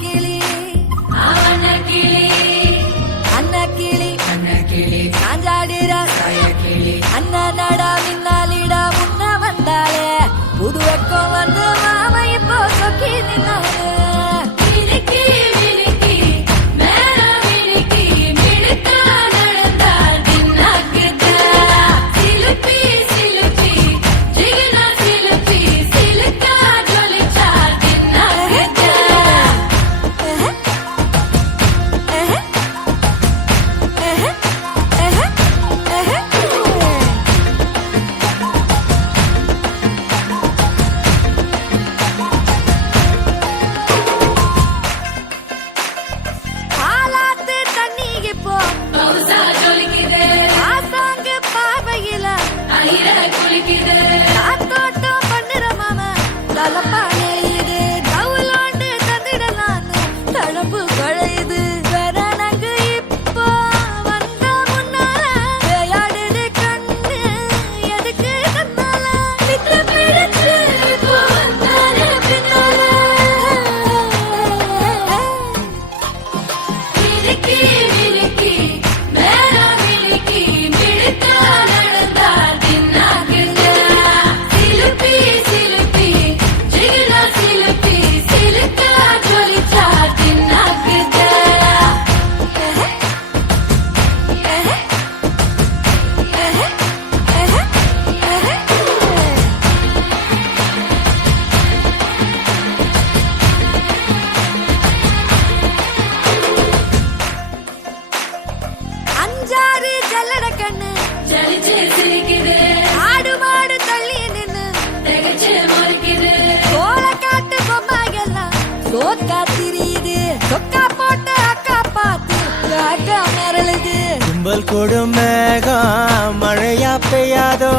கிளி அண்ணா கிளி சாஞ்சாடிற அண்ணா நடா மின்னாலிடா முன்ன வந்தாளே புது வெக்கம் வந்து மாமா இப்போ சொக்கி நின்னாரு ஆடு மாடு தள்ளி நின்னு சோள காட்டு பொம்மைகள்லாம் சோக்கா திரியுது சொக்கா போட்டு அக்கா பார்த்து அக்கா மரளுது கும்பல் கொடும் மேகம் மழையா பெய்யாதோ